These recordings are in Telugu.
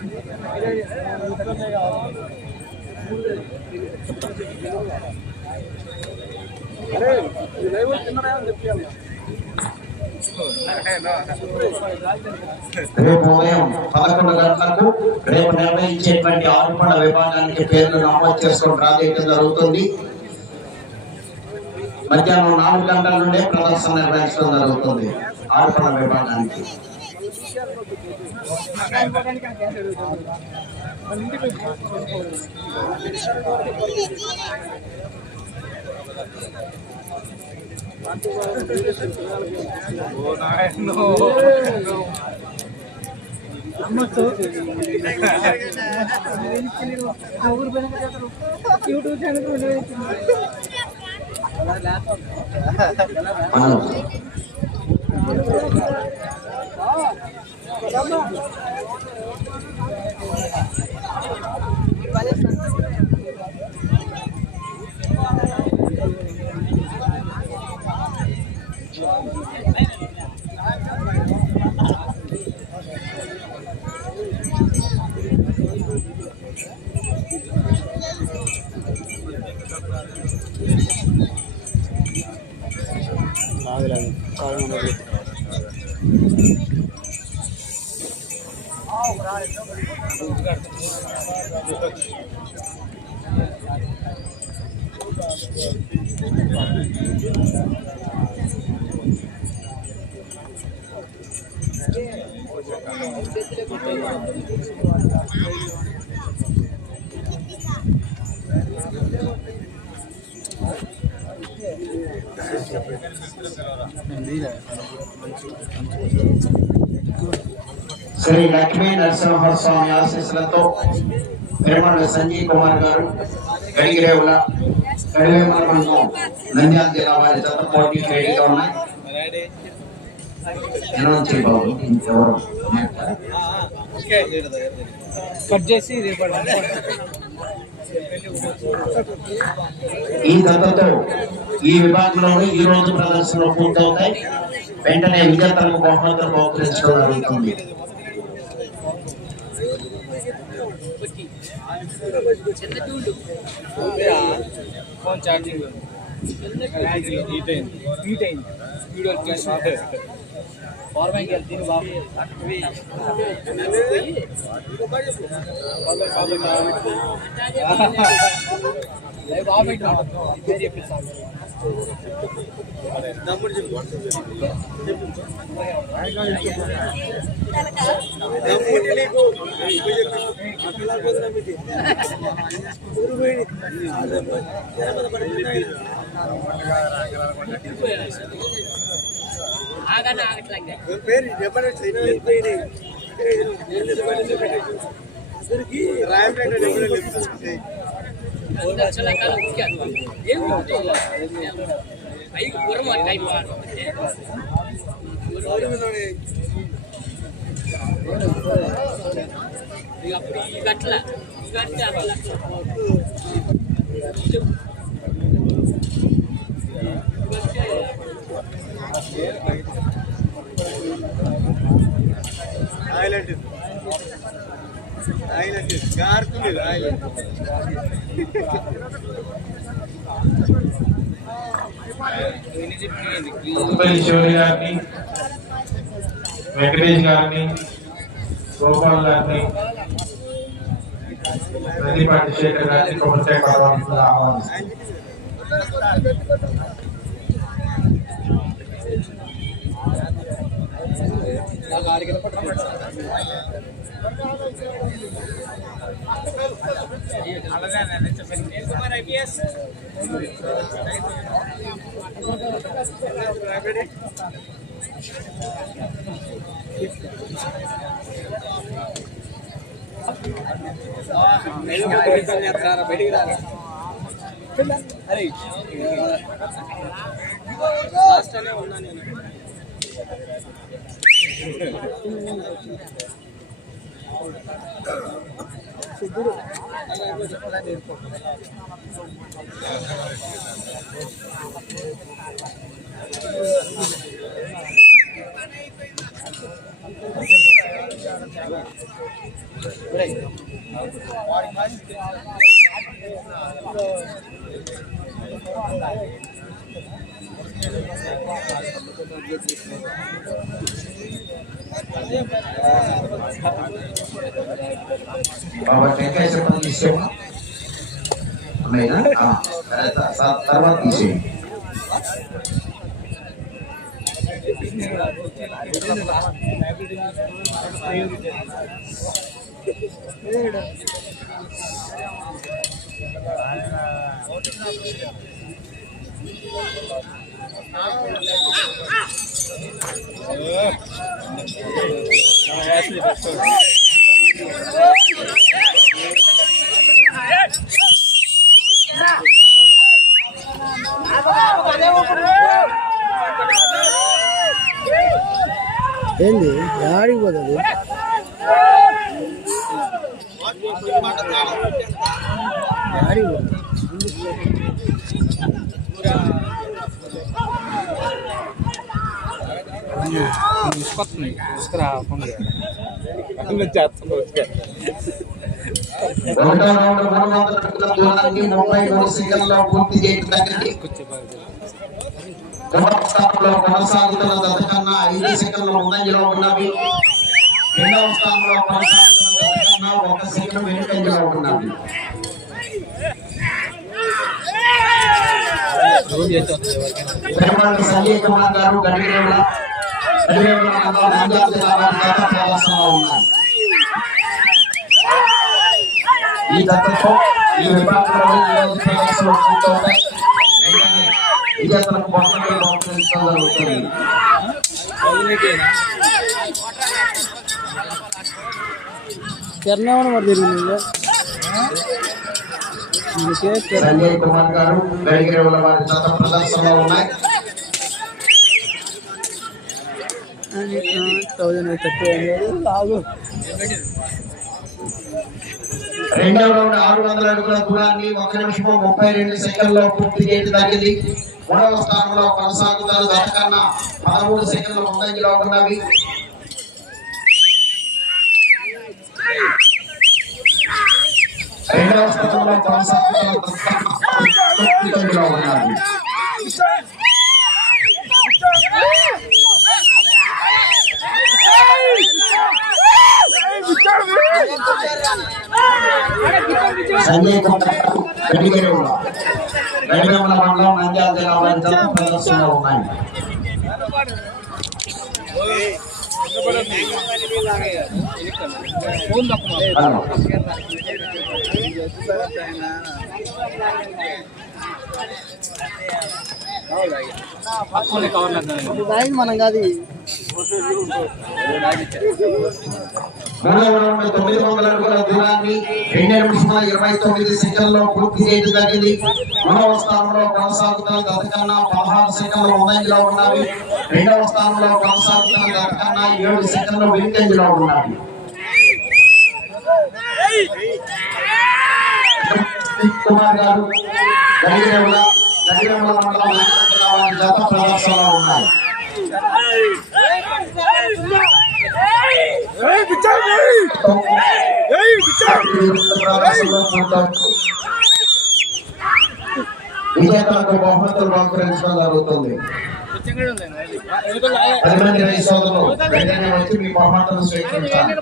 రేపు ఉదయం 11 గంటలకు రేపు నిర్వహించేటువంటి ఆరోపణ విభాగానికి పేర్లు నమోదు చేసుకుని డ్రా చేయడం జరుగుతుంది. మధ్యాహ్నం 4 గంటల నుండే ప్రదర్శన నిర్వహించడం జరుగుతుంది ఆరోపణ విభాగానికి. యూట్యూబ్ ఛానల్ శ్రీ లక్ష్మీ నరసింహస్వామి ఆశీస్సులతో పెరుమల సంజీవ్ కుమార్ గారు గడిగిరేవుల కడివేమల మండలం నంద్యాల జిల్లా వారి జత పోటీ రెడీగా ఉన్నాయి. అనౌన్స్ బాబు ఇంకెవరు కట్ చేసి ఈ జతతో ఈ విభాగంలోనే ఈ రోజు ప్రదర్శనలు పూర్తవుతాయి. వెంటనే విజేతలకు బహుమతులు బహుకరించడం జరుగుతుంది. ఫోన్ ఛార్జింగ్ హీట్ అయింది వీడియో పవర్ బ్యాంక్ వెళ్తే బాబు శివరి గారిని, వెంకటేష్ గారిని, గోపాల్ గారిని, ప్రతిపాటి శేఖర్ గారిని ప్రత్యేక ఆహ్వానిస్తున్నారు. బాబా టెంకాయ చెప్పండి తీసేమా ఉన్నాయినా తర్వాత తీసేయండి. ఏంది ఆడికి పోతుంది తీసుకొస్తున్నాయి తీసుకురా ఒకటో రౌండ్ 300 అడుగుల దూరాన్ని 33 సెకన్లలో పూర్తి చేయడానికి స్థానంలో కొనసాగుతున్న జత కన్నా 5 సెకన్ల ముందంజలో ఉన్నవి. రెండవ స్థానంలో కొనసాగుతున్న జత కన్నా 1 సెకండ్ వెనుకంజలో ఉన్నవి. పెరమండి సంజయ్ కుమార్ గారు గడివేల నంద్యాల జిల్లా వారి జత ప్రదర్శనలో ఉన్నాయి. ఈ జతతో ఈ విభాగంలో ఈరోజు ప్రదర్శనలు పూర్తవుతాయి. విజేతలకు బహుమతులు బహుకరించడం జరుగుతుంది. సంజయ్ కుమార్ గారు గడిగిరేవుల వారి జత ప్రదర్శనలో ఉన్నాయి. రెండవ రౌండ్ 600 అడుగుల దూరాన్ని 1 నిమిషం 32 సెకండ్లో పూర్తి చేయడం జరిగింది. మూడవ స్థానంలో కొనసాగుతున్న జత కన్నా 13 సెకండ్ల ముందంజలో ఉన్నవి. రెండవ స్థానంలో కొనసాగుతున్న జత కన్నా 9 ముందంజలో ఉన్నవి. సంజయ్ కుమార్ గడివేల మండలం నంద్యాల జిల్లా వారి జత ప్రదర్శనలో ఉన్నాయి. మనం కాదు మూడవ రౌండ్ 900 అడుగుల దూరాన్ని 2 నిమిషాల 29 సెకండ్లో పూర్తి చేయడం జరిగింది. మూడవ స్థానంలో కొనసాగుతున్న జత కన్నా 16 సెకండ్ల ముందంజలో ఉన్నవి. రెండవ స్థానంలో కొనసాగుతున్న జత కన్నా 7 సెకండ్ల వెనుకంజలో ఉన్నవి. కుమార్ గారు గడివేల మండలం వారి జత ప్రదర్శనలో ఉన్నాయి. విజేతలకు బహుమతులు బహుకరించడం జరుగుతుంది. 10 మంది రైతు సోదరులు వెంటనే వచ్చి మీ బహుమతులను స్వీకరించాలి.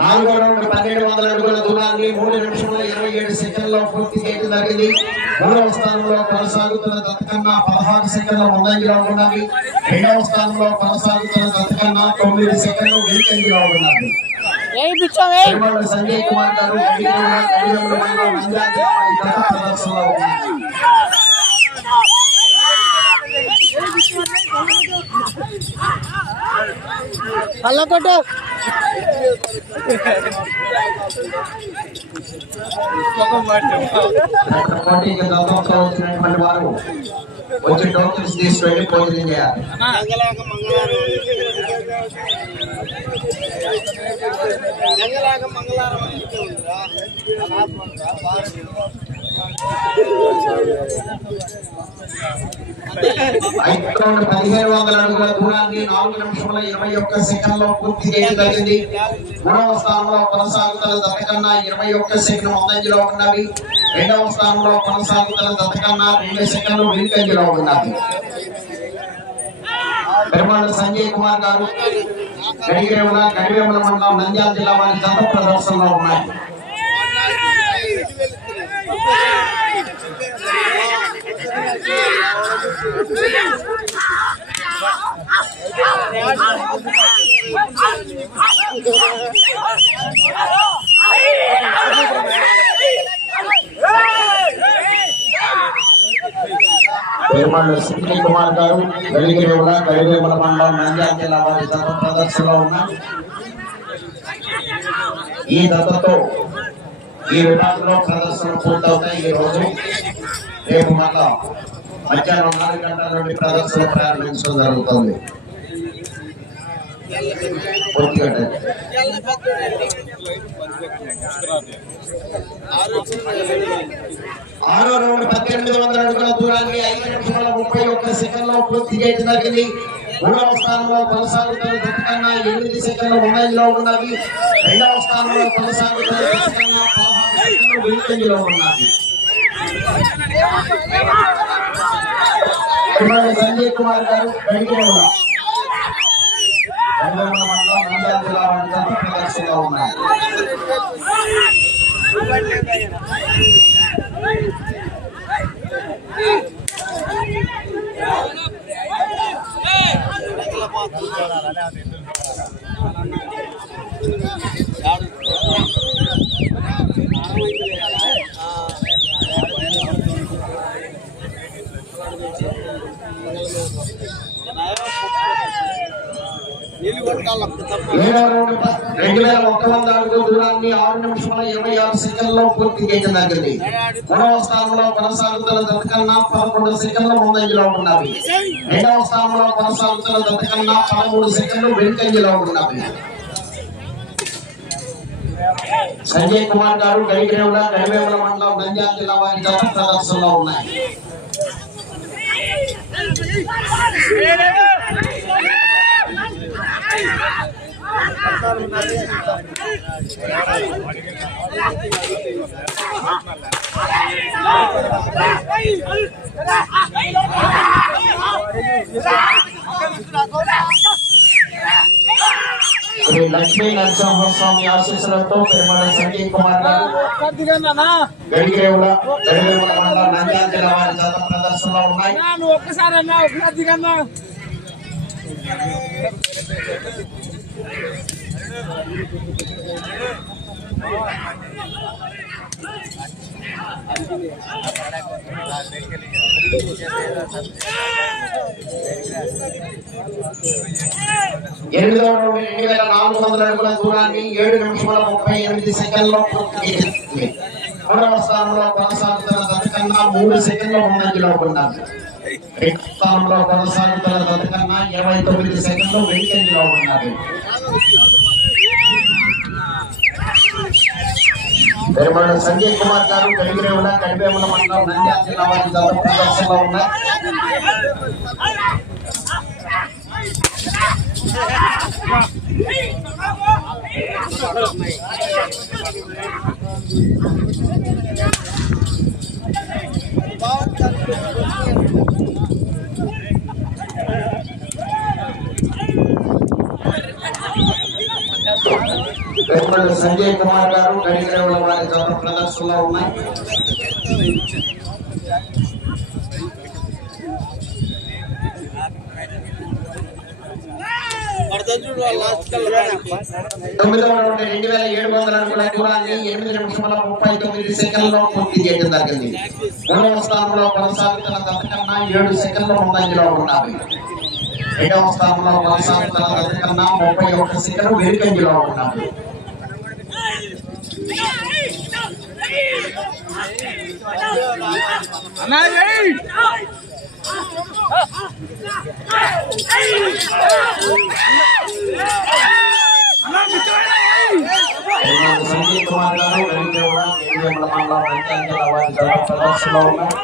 నాలుగో రౌండ్ 1200 అడుగుల దూరాన్ని 3 నిమిషాల 27 సెకండ్లో పూర్తి చేయడం జరిగింది. మూడవ స్థానంలో కొనసాగుతున్న జత కన్నా 16 సెకండ్ల ముందంజలో ఉన్నవి. రెండవ స్థానంలో కొనసాగుతున్న జత కన్నా 9 సెకండ్లు వెనుకంజలో ఉన్నవి. సంజయ్ కుమార్ గారు ప్రదర్శనలో ఉన్నారు. అల్లకొట్టు పోటీకి దత్తతో వచ్చినటువంటి వారు వచ్చి టోకెన్స్ తీసుకెళ్ళి భోజనం చేయాలి. రౌండ్ 1500 అడుగుల దూరాన్ని 4 నిమిషముల 21 సెకండ్లో పూర్తి చేయడం జరిగింది. మూడవ స్థానంలో కొనసాగుతున్న జత కన్నా 21 సెకండ్లు ముందంజలో ఉన్నవి. రెండవ స్థానంలో కొనసాగుతున్న జత కన్నా 2 సెకండ్లు వెనుకంజలో ఉన్నవి. పెరుమాళ సంజయ్ కుమార్ గారు గడివేముల మండలం నంద్యాల జిల్లా వారి జత ప్రదర్శనలో ఉన్నాయి. పెరుమాళ సంజయ్ కుమార్ గారు గడివేముల మండలం నంద్యాల జిల్లా వారి జత ప్రదర్శనలో ఉన్నాయి. ఈ జతతో ఈ విభాగంలో ప్రదర్శన పూర్తవుతాయి. ఈ రోజు రేపు మళ్ళా మధ్యాహ్నం 4 గంటల నుండి ప్రదర్శన ప్రారంభించడం జరుగుతుంది. ఆరో రౌండ్ 1800 అడుగుల దూరాన్ని 5 నిమిషాల 31 సెకండ్లో పూర్తి చేయడం జరిగింది. మూడవ స్థానంలో కొనసాగుతున్న జత కన్నా 8 సెకండ్లు ముందంజలో ఉన్నవి. రెండవ స్థానంలో కొనసాగుతున్న జత కన్నా 16 సెకండ్లు వెనుకంజలో ఉన్నవి. సంజయ్ కుమార్ గారు గడివేముల మండలం నంద్యాల జిల్లా వారి జత ప్రదర్శనలో ఉన్నాయి. ఏడవ రౌండ్ 2100 అడుగుల దూరాన్ని 6 నిమిషాల 26 సెకండ్లో పూర్తి చేయడం జరిగింది. మూడవ స్థానంలో కొనసాగుతున్న జత కన్నా 11 సెకండ్ల ముందంజలో ఉన్నవి. రెండవ స్థానంలో కొనసాగుతున్న జత కన్నా 13 సెకండ్లు వెనుకంజలో ఉన్నవి. సంజయ్ కుమార్ గారు గడివేముల మండలం నంద్యాల జిల్లా వారి జత ప్రదర్శనలో ఉన్నాయి. శ్రీ లక్ష్మీ నరసింహస్వామి ఆశీస్సులతో పెరుమాళ సంజయ్ కుమార్ గారు గడివేముల మండలం నంద్యాల జిల్లా వారి జత ప్రదర్శనలో ఉన్నాయి. ఎనిమిదవ రౌండ్ 2400 అడుగుల దూరాన్ని 7 నిమిషాల 38 సెకండ్లో పూర్తి చేసింది. మూడవ స్థానంలో కొనసాగుతున్న జత కన్నా 3 సెకండ్ల ముందంజలో ఉన్నది. రెండవ స్థానంలో కొనసాగుతున్న జత కన్నా 29 సెకండ్లు వెనుకంజలో ఉన్నది. పెరుమాళ సంజయ్ కుమార్ గారు గడివేముల మండలం నంద్యాల జిల్లా వారి జత ప్రదర్శనలో ఉన్నాయి. పెరుమాళ సంజయ్ కుమార్ గారు గడివేముల వారి జత ప్రదర్శనలో ఉన్నాయి. తొమ్మిదవ రౌండ్ 2700 అడుగుల దూరాన్ని 8 నిమిషాల 39 సెకండ్లో పూర్తి చేయడం జరిగింది. మూడవ స్థానంలో కొనసాగుతున్న జత కన్నా 7 సెకండ్ల ముందంజలో ఉన్నవి. రెండవ స్థానంలో కొనసాగుతున్న జత కన్నా 31 సెకండ్లు వెనుకంజలో ఉన్నవి. సంజయ్ కుమార్ గారు గడిదేవుల కేవీఎంల మండలం నంద్యాల జిల్లా వారి జత ప్రదర్శనలో ఉన్నాయి.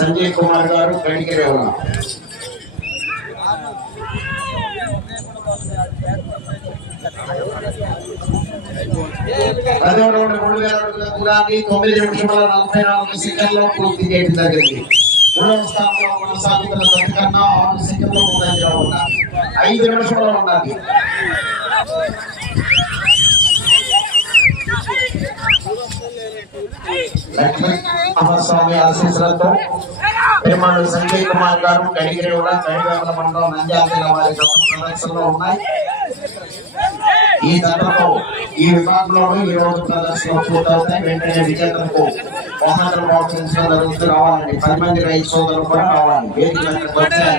సంజయ్ కుమార్ గారు గడిగిరేవుల పదవ రౌండ్ 3000 అడుగుల దూరాన్ని 9 నిమిషముల 44 సెకండ్లలో పూర్తి చేయడం జరిగింది. మూడవ స్థానంలో కొనసాగుతున్న కన్నా 6 సెకండ్లు ముందంజలో ఉన్నారు. 5 నిమిషంలో ఉన్నది. స్వామి ఆశీస్సులతో పెరుమాళ్ సంజయ్ కుమార్ గారు గడిగిరేవుల గడివేముల మండలం నంద్యాల జిల్లా వారి ప్రదర్శనలో ఉన్నాయి. ఈ దశలో ఈ విభాగంలోనూ ఈ రోజు ప్రదర్శన పూర్తవుతాయి. వెంటనే విజేతలకు బహుమతులు మోకరించడం జరుగుతూ రావాలండి. 10 మంది రైతు సోదరులు కూడా రావాలి. వేదికలకు వచ్చాయి.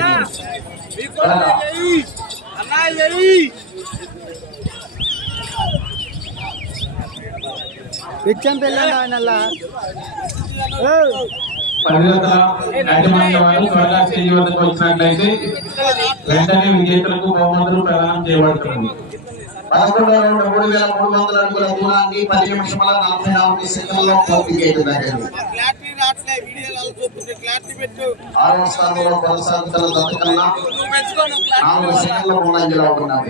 పిచ్చం పెళ్ళి త్వరగా స్టేజ్ వద్దకు వచ్చినట్లయితే వెంటనే విజేతలకు బహుమతులు ప్రదానం చేయబడుతుంది. 11వ రౌండ్ 3300 అడుగుల దూరాన్ని 10 నిమిషముల 44 సెకండ్లలో పూర్తి చేయడం జరిగింది. 6వ స్థానంలో కొనసాగుతున్న దత్తకన్నా 4 సెకండ్ల ముందంజలో ఉన్నారు.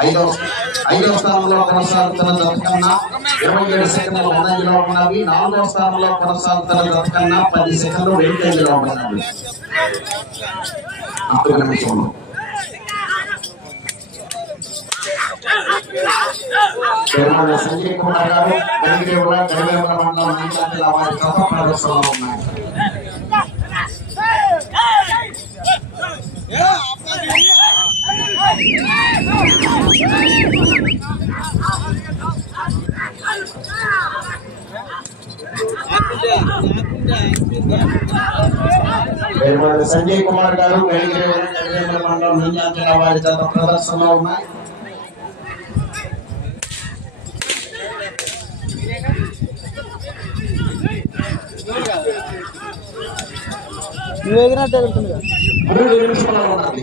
5వ స్థానంలో కొనసాగుతున్న దత్తకన్నా 27 సెకండ్ల ముందంజలో ఉన్నవి. 4వ స్థానంలో కొనసాగుతున్న దత్తకన్నా 10 సెకండ్లు వెనుకంజలో ఉన్నవి. 4 నిమిషంలో సంజయ్ కుమార్ గారు గడిగిరేవుల గడివేముల మండలం నంద్యాల జిల్లా వారి జత ప్రదర్శనలో ఉన్నాయి. సంజయ్ కుమార్ గారు గడిగిరేవుల గడివేముల మండలం నంద్యాల జిల్లా వారి జత ప్రదర్శనలో ఉన్నాయి. నువ్వు ఎగిరినట్టు ఎగురుతుంది. 3 నిమిషాలు ఉన్నది.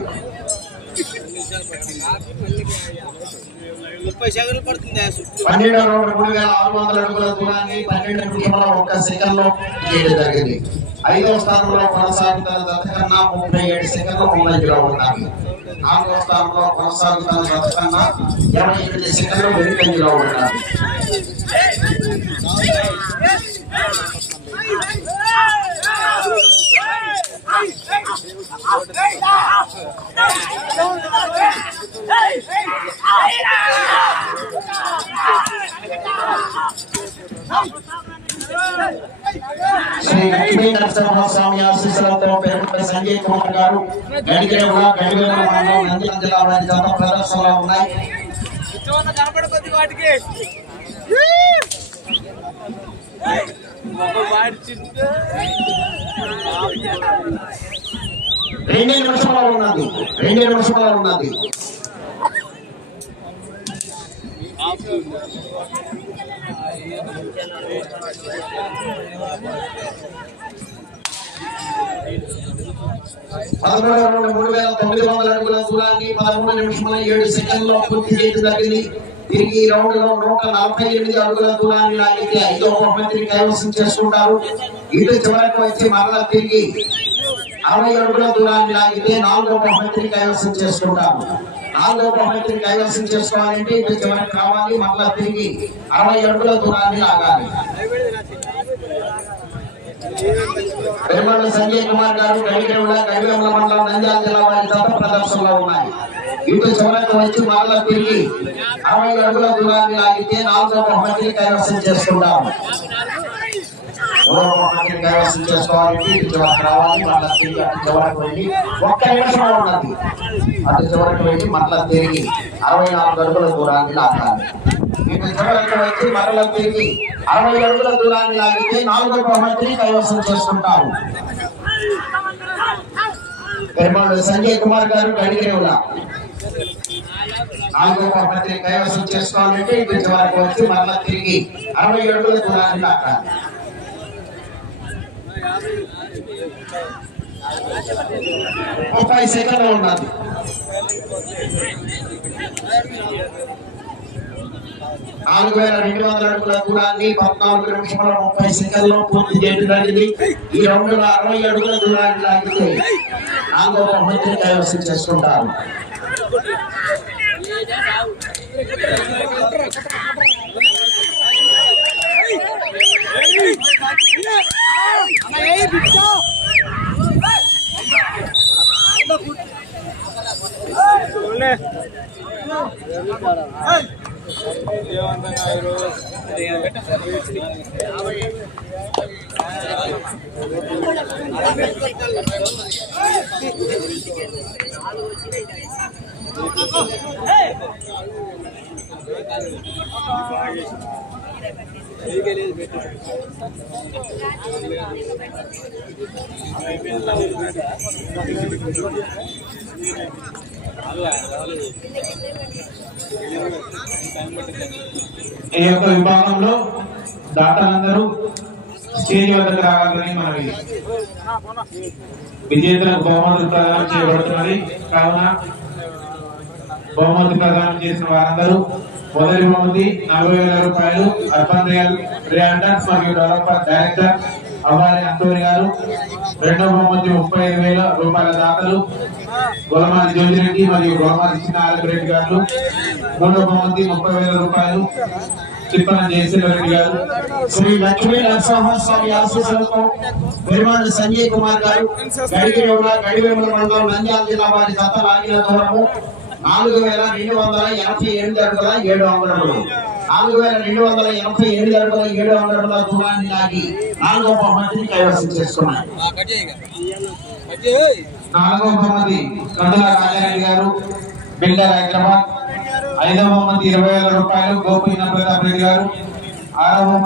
12వ రౌండ్ 3600 అడుగుల దూరాన్ని 12 నిమిషాల 1 సెకండ్లో చేయడం జరిగింది. 5వ స్థానంలో కొనసాగుతున్న దత్తకన్నా 37 సెకండ్ల ముందంజలో ఉన్నారు. 4వ స్థానంలో కొనసాగుతున్న దత్తకన్నా 28 సెకండ్లు వెనుకంజలో ఉన్నారు. శ్రీ లక్ష్మీ నరసింహస్వామి ఆశీస్సులతో పేరుపై సంజయ్ కుమార్ గారు గడిగిరేవుల గడివేముల మండలం నంద్యాల జిల్లా వారి జత ప్రదర్శనలో ఉన్నాయి. 2 నిమిషాలు ఉన్నది. 2 నిమిషాలు ఉన్నది. పదమూడవ రౌండ్ 3900 అడుగుల దూరాన్ని 13 నిమిషముల 7 సెకండ్లో పూర్తి చేయడం జరిగింది. తిరిగి ఈ రౌండ్ లో 148 అడుగుల దూరాన్ని లాగితే 5వ బహుమతిని కైవసం చేసుకుంటారు. ఇటు చివరకు వచ్చి మరలా తిరిగి 60 అడుగుల దూరాన్ని లాగితే 4వ బహుమతిని కైవసం చేసుకుంటారు. 4వ బహుమతిని కైవసం చేసుకోవాలంటే ఇటు చివరికి రావాలి. మరలా తిరిగి 60 అడుగుల దూరాన్ని లాగాలి. పెరుమాళ్ సంజయ్ కుమార్ గారు గడిగిరేవుల గడివేముల మండలం నంద్యాల జిల్లా వారి జత ప్రదర్శనలో ఉన్నాయి. ఇటు చివరకు వచ్చి మరలా తిరిగి 60 అడుగుల దూరాన్ని లాగితే 4వ బహుమతిని కైవసం చేసుకుంటాము. 3వ బహుమతిని కైవసం చేసుకోవాలంటే ఇటు చివరికి రావాలి. మరలా తిరిగి అటు చివరకు వెళ్ళి 1 నిమిషం ఉన్నది. అటు చివరకు వెళ్ళి మరలా తిరిగి 64 అడుగుల దూరాన్ని లాగాలి. ఇటు చివరకు వచ్చి మరలా తిరిగి 60 అడుగుల దూరాన్ని లాగితే 4వ బహుమతిని కైవసం చేసుకుంటాము. పెరుమాళ్ళు సంజయ్ కుమార్ గారు గడిగిరేవుల 4వ బహుమతిని కైవసం చేసుకోవాలంటే ఇటు చివరకు వచ్చి మరలా తిరిగి 60 అడుగుల దూరాన్ని దాటాలి. 30 సెకండ్లు ఉన్నది. 4200 అడుగుల దూరాన్ని 14 నిమిషాల 30 సెకండ్లో పూర్తి చేయడం జరిగింది. ఈ రౌండ్లో 60 అడుగుల దూరాన్ని లాగితే 4వ బహుమతిని కైవసం చేసుకుంటారు. ఈ యొక్క విభాగంలో దాతలందరూ స్టేజ్ వద్దకు రావాలని మనవి. విజేతలకు బహుమతులు ప్రదానం చేయబడుతున్నది. కావున బహుమతి ప్రదానం చేసిన వారందరూ మొదటి బహుమతి 40,000 రూపాయలు అర్బన్ రియాల్టర్స్ మరియు డెవలపర్ డైరెక్టర్ అవ్వాలి అంటోని గారు. రెండవ బహుమతి 35,000 రూపాయల దాతలు గొలమాది జోజిరెడ్డి మరియు గొలమాది చిన్నారెడ్డి గారు. మూడవ బహుమతి 30,000 రూపాయలు తిప్పన జయశీలరెడ్డి గారు. శ్రీ లక్ష్మీ నరసింహస్వామి ఆశీస్సులతో పెరుమాళ్ళు సంజయ్ కుమార్ గారు గడిగిరేవుల గడివేముల మండలం నంద్యాల జిల్లా వారి జత లాగిన దూరము 4288 అడుగుల 7 అంగుళములు. 4288 అడుగుల 7 అంగుళముల దూరాన్ని లాగి 4వ బహుమతిని కైవసం చేసుకున్నారు. 4వ బహుమతి కందుల రాజారెడ్డి గారు బిల్డర్ హైదరాబాద్. 5వ బహుమతి 20,000 రూపాయలు గోపీన ప్రతాప్ రెడ్డి గారు. 6వ